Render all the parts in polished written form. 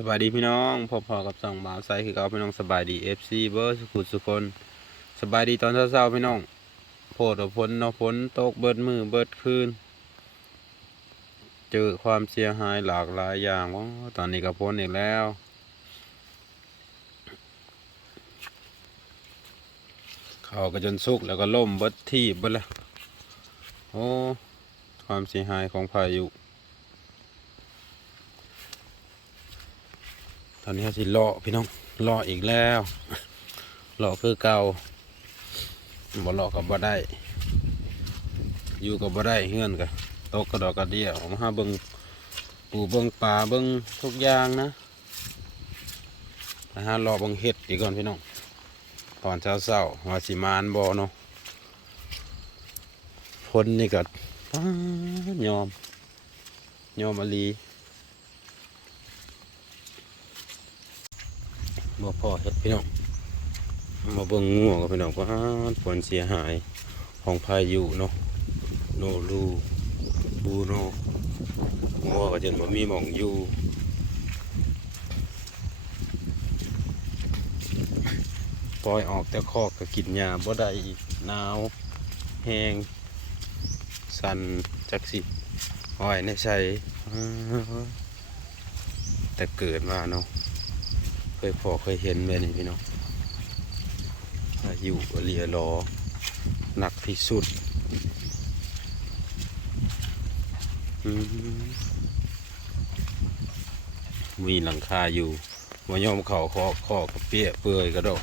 สบายดีพี่น้องพอๆกับสองบ่าวไซคือเขาพี่น้องสบายดีFCเบอร์สุขุสุคนสบายดีตอนเช้าๆพี่น้องโพดฝนเนาะฝนตกเบิดมือเบิดคืนเจอความเสียหายหลากหลายอย่างว่าตอนนี้ก็ฝนอีกแล้วเขาก็จนสุกแล้วก็ล่มเบิดที่เบิดละโอ้ความเสียหายของพายุตอนนี้เขาสิเลาะพี่น้องเลาะอีกแล้วเลาะคือเก่าบ่เลาะกับบ่ได้อยู่กับบ่ได้เฮือนกะตกกระดอกกระเดี่ยวมาหาเบิ่งปูเบิ่งปลาเบิ่งทุกอย่างนะหารอเบิ่งเห็ดอีกก่อนพี่น้องตอนเช้าว่าสิมานบ่เนาะฝนนี่ก็ยอมอลีบ่พอเห็ดพี่น้องมาเบิ่งงัวกับพี่น้องว่าฝนเสียหายของพายุเนาะโนรูบูโนงัวก็จนบ่มีหม่องอยู่ปล่อยออกแต่คอกก็กินหญ้าบ่ได้อีกหนาวแห้งสั่นจักสิอ้อยในใส่แต่เกิดมาเนาะเคยเห็นแบบนี้พี่น้องพายุเรียรอหนักที่สุดมีหลังคาอยู่มายอมเข่าคอกระเปียเปื่อยกระโดด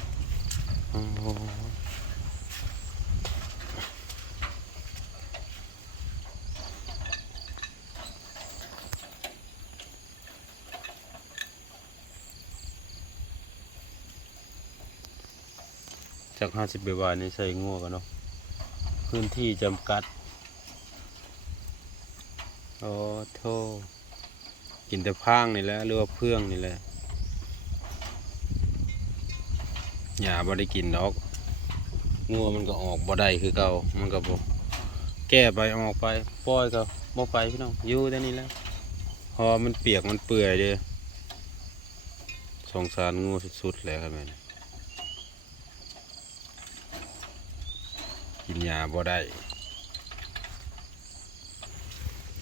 จาก50 บาทนี่ใส่งัวกันเนาะพื้นที่จำกัดโอ้โธ่กินแต่พางนี่แหละหรือว่าเพื่องนี่แหละหญ้าบ่ได้กินดอกงัวมันก็ออกบ่ได้คือเก่ามันก็บ่แก้ไปออกไปปล่อยก็บ่ไปพี่น้องอยู่แต่นี่แหละพอมันเปียกมันเปื่อยเด้สงสารงัวสุดๆแล้วครับแม่กินหญ้าบ่ได้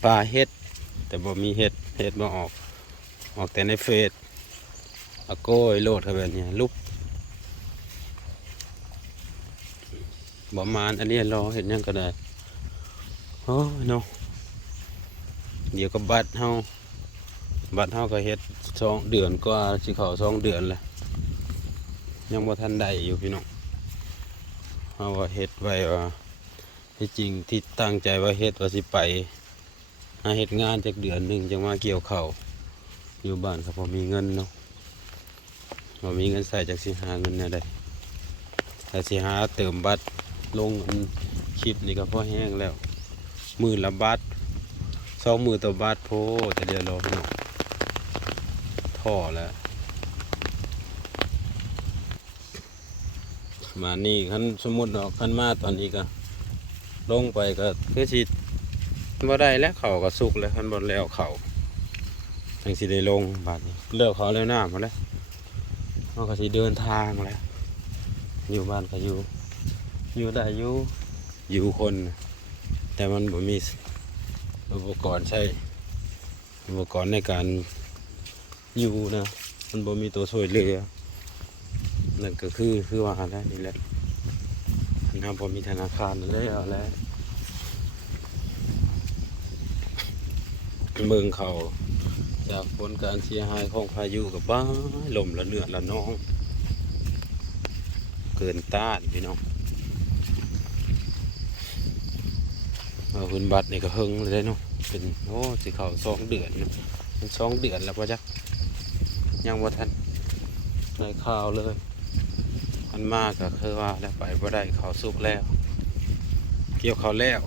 ปลาเฮ็ดแต่บ่มีเฮ็ดบ่ออกแต่ในเฟซอะโก้ยโลดครับแบบนี้ลุบประมาณอันนี้รอเห็นยังก็ได้โอ้ยเนาะเดี๋ยวก็บัตรเฮาก็เฮ็ด2 เดือนกว่าสิเข้า2 เดือนแล้วยังบ่ทันได้อยู่พี่น้องเฮาว่าเฮ็ดไว้ว่าที่จริงที่ตั้งใจว่าเฮ็ดว่าสิไปหาเฮ็ดงานจากเดือนหนึ่งจังมาเกี่ยวข้าวอยู่บ้านก็พอมีเงินเนาะพอมีเงินใส่จากสิหาเงินเนี่ยได้แต่สิหาเติมบัตรลงคลิปนี่ก็พอแห้งแล้วมือละบัตร2 มือต่อบัตรโพแต่เดียวรอพี่น้องท่อแล้วมานี่คันสมมุติเนาะคันมาตอนนี้ก็ลงไปก็คือสิบ่ได้แล้วเขาก็สุกแล้วคันบ่แล้วเขาจังสิได้ลงบาดนี้เลิกเขาแล้วน้ำมาแล้วเขาก็สิเดินทางแล้วอยู่บ้านก็อยู่ได้อยู่คนแต่มันบ่มีอุปกรณ์ใช้อุปกรณ์ในการอยู่นะมันบ่มีตัวช่วยเหลือนั่นก็คือว่าแล้วนี่แหละถ้าบ่มีธนาคารแล้วเมืองเขาจากผลการเสียหายของพายุกับบ้าลมละเนื้อละน้องเกินต้านพี่น้องเอาพื้นบัตรนี่ก็เฮงเลยเนาะเป็นโอ้สิเขา2 เดือนเป็น2 เดือนแล้วป่ะจ๊ะยังว่าทันในข่าวเลยมันมากก็คือว่าแล้วไปบ่ได้เขาสุกแล้วเกี่ยวเขาแล้ว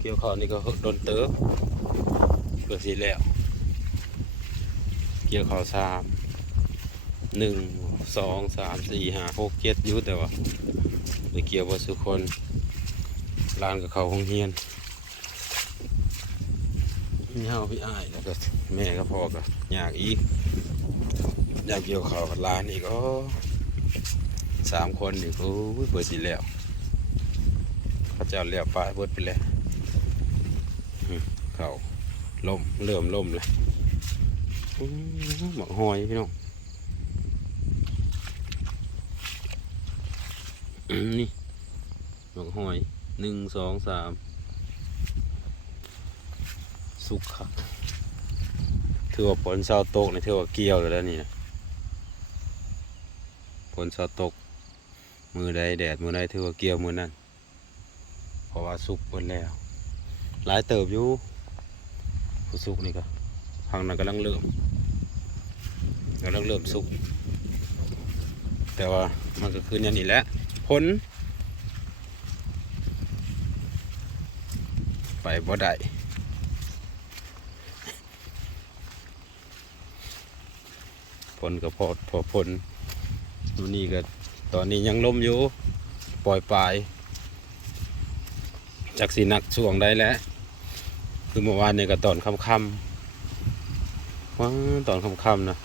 เกี่ยวเขานี่ก็โดนเติบเพื่อสิแล้วเกี่ยวเขา1 2 3 4 5 6 7อยู่แต่ว่าไปเกี่ยวบ่สุคนลานกับเขาห้องเฮียน มีเฮาพี่อ้ายแล้วก็แม่ก็พ่อก็อยากอีกอยากเกี่ยวข้าวกับหลานอีก3 คนนี่ก็เปิดสิแล้วเขาเจ้าเลี้ยวปลาเปิดไปแล้วเขาล่มเริ่มล่มเลยหมกหอยพี่น้องนี่หมกหอย1 2 3สุกครับถือว่าผลชาวโตกในถือว่าเกี่ยวแล้วนี่นะผลชาวโตกมือใดแดดมือใดถือว่าเกี่ยวมือนั่นเพราะว่าสุกหมดแล้วหลายเติบอยู่ผู้สุกนี่ก็พังนั้นกำลังเริ่มสุกแต่ว่ามันก็คือเนี่ยนี่แหละผลไปบ่ได้ผลก็พอผลนี่ก็ตอนนี้ยังล้มอยู่ปล่อยปลายจากสีนักช่วงได้แล้วคือเมื่อวานเนี่ยก็ตอนค่ำว้าตอนค่ำนะ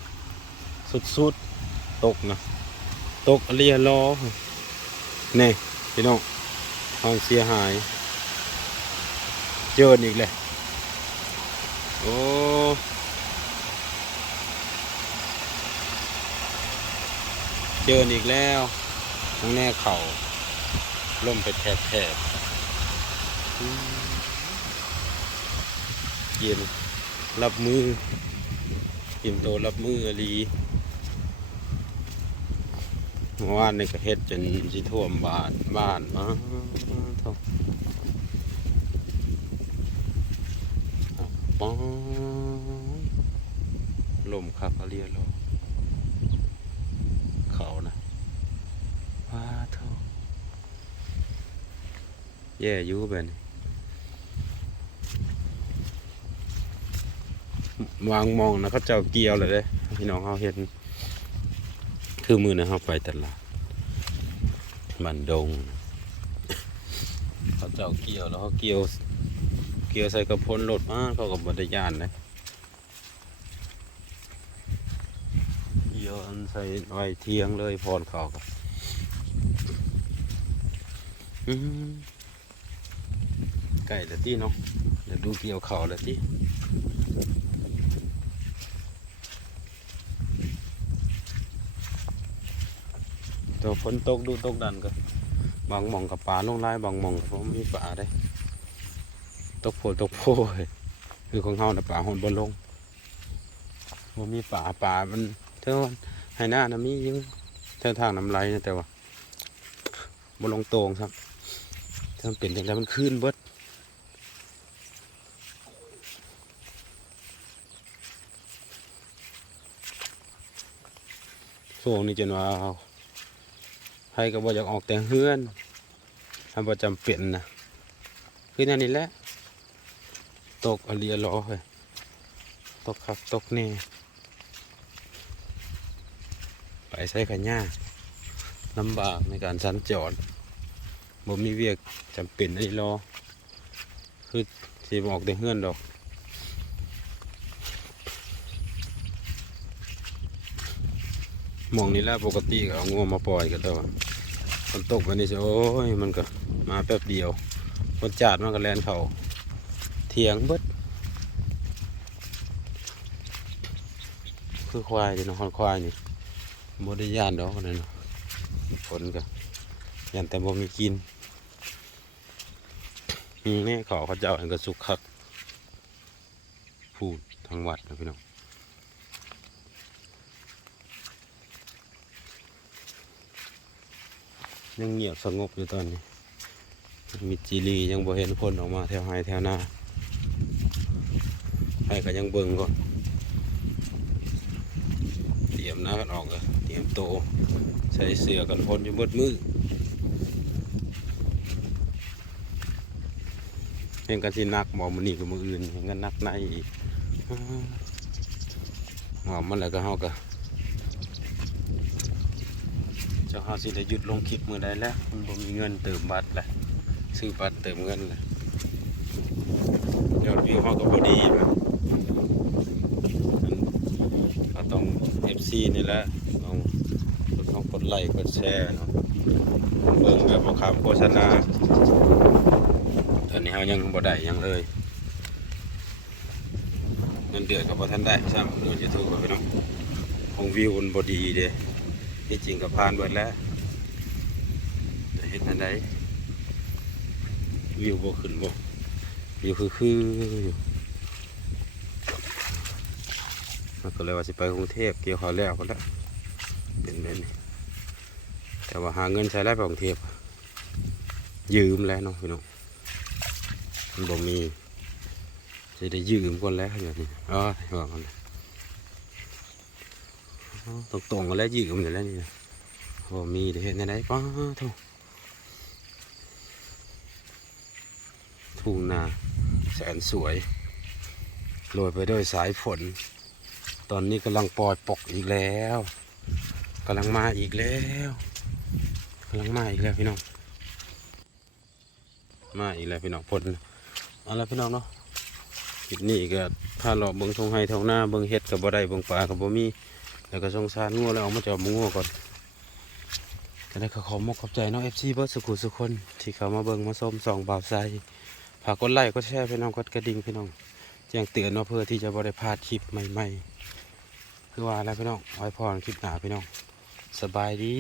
สุดตกนะตกเรียรอนี่พี่น้องห้องเสียหายเจออีกเลยโอ้เจออีกแล้วทั้งแน่เข่าล่มไปแถบเย็นรับมือกินโตรับมือลีเมื่อวานในกระเฮ็ดจนสิท่วมบ้านท่วมป้องลมคักเรียรอเขานะว้าเท่าแย่อยู่แบบนี้วางมองนะเขาเจ้าเกี่ยวเลยเด้พี่น้องเขาเห็นคือมือนะเขาไปตลาดมันดงเขาเจ้าเกี่ยวแล้วเขาเกี่ยวใส่กระพนรถมาเขากับบริยานเลยเกี่ยวใส่ไว้เทียงเลยพรเขากับไก่แต่ที่เนาะเดี๋ยวดูเกี่ยวเขาแล้วที่ตัวฝนตกดูตกดันก็บางหม่องกับป่าลงไล่บางหม่องกับผมมีป่าได้ตกโผคือของเฮาน่ะป่าหอนบนลงผมมีป่ามันเท่าให้หน้านะมียิ่งเท่าทางน้ำไหลนะแต่ว่าบนลงโตงครับถ้ามันเป็นอย่างไรมันขึ้นเบิดช่วงนี้จนว่าให้ก็บ่อยากออกแต่เฮือนทำประจำเป็นนะคือนั่นนี่แหละตกอเลียรอเลยตกคักตกแน่ไปใช้ขันย่าลำบากในการสัญจรบ่มีเวียกจำเป็นไอ้รอคือสิบอกแต่เฮือนดอกมองนี่แหละปกติก็เอางัวมาปล่อยกันแต่ว่าฝนตกวันนี้สิโอ้ยมันก็มาแป๊บเดียวคนจาดมันก็แลนเขาเถียงเบิดคือควายเนาะควายนี่บ่ได้ย่านดอกนั่นเนาะฝนก็ย่านแต่บ่มีกินนี่เขาเจ้าอันก็สุกคักพูดทางวัดนะพี่น้องยังเงียบสงบอยู่ตอนนี้มีจีรียังบ่เห็นคนออกมาแถวไฮแถวหน้าใครก็ยังเบิ่งก่อนเตรียมหน้ากันออกเลยเตรียมโตใส่เสื้อกันฝนอยู่เบิดมือเห็นกันสินักหมอมันนี่กับมืออื่นเห็นกันนักในอีกหมอมันแล้วก็เฮาก็เจ้าเฮาสิได้หยุดลงคลิปมือใดแล้วมันบ่มีเงินเติมบัตรแหละซื้อบัตรเติมเงินแหละยอดวิวเฮาก็บ่ดีแบบ นี่แหละต้องกดไลค์กดแชร์เนาะเบิ่งแบบบ่คำโฆษณาตอนนี้เฮายังบ่ได้หยังเลยเงินเดือนก็บ่ทันได้ซ้ำเงิน YouTube ก็ไปเนาะของวิวมันบ่ดีเด้ที่จริงก็ผ่านเบิดแล้วแต่เฮ็ดอันใดวิวบ่ขึ้นบ่วิวคืออยู่มันก็เลยว่าสิไปกรุงเทพเกี่ยวข้าวแล้วก็แล้วเป็นแบบนี้แต่ว่าหาเงินใช้แล้วไปกรุงเทพยืมแล้วเนาะพี่น้องมันบ่มีจะได้ยืมก่อนแล้วอย่างนี้ว่ากันตรงๆกันแล้วยืมอยู่แล้วนี่บ่มีได้เห็นไหนป้าทุ่งนาแสนสวยโรยไปด้วยสายฝนตอนนี้กำลังปล่อยปกอีกแล้วกำลังมาอีกแล้วพี่น้องมาอีกแล้วพี่น้องฝนเอาละพี่น้องเนาะจุดนี้ก็ถ้าเราเบิ่งทงไห้ทงหน้าเบิ่งเฮ็ดกับบ่ได้เบิ่งปลากับบ่มีแล้วก็สงสารงัวแล้วเอามาจับงัวก่อนก็ได้ขอมกขอบใจน้อง FC เบิร์ดสุขุสุคนที่เขามาเบิ่งมาส้มส่องบ่าวไซฝากกดไลค์กดแชร์พี่น้องกดกระดิ่งพี่น้องแจ้งเตือนเนาะเพื่อที่จะบ่ได้พลาดคลิปใหม่ๆคือว่าแล้วพี่น้องไว้พรคลิปหน้าพี่น้องสบายดี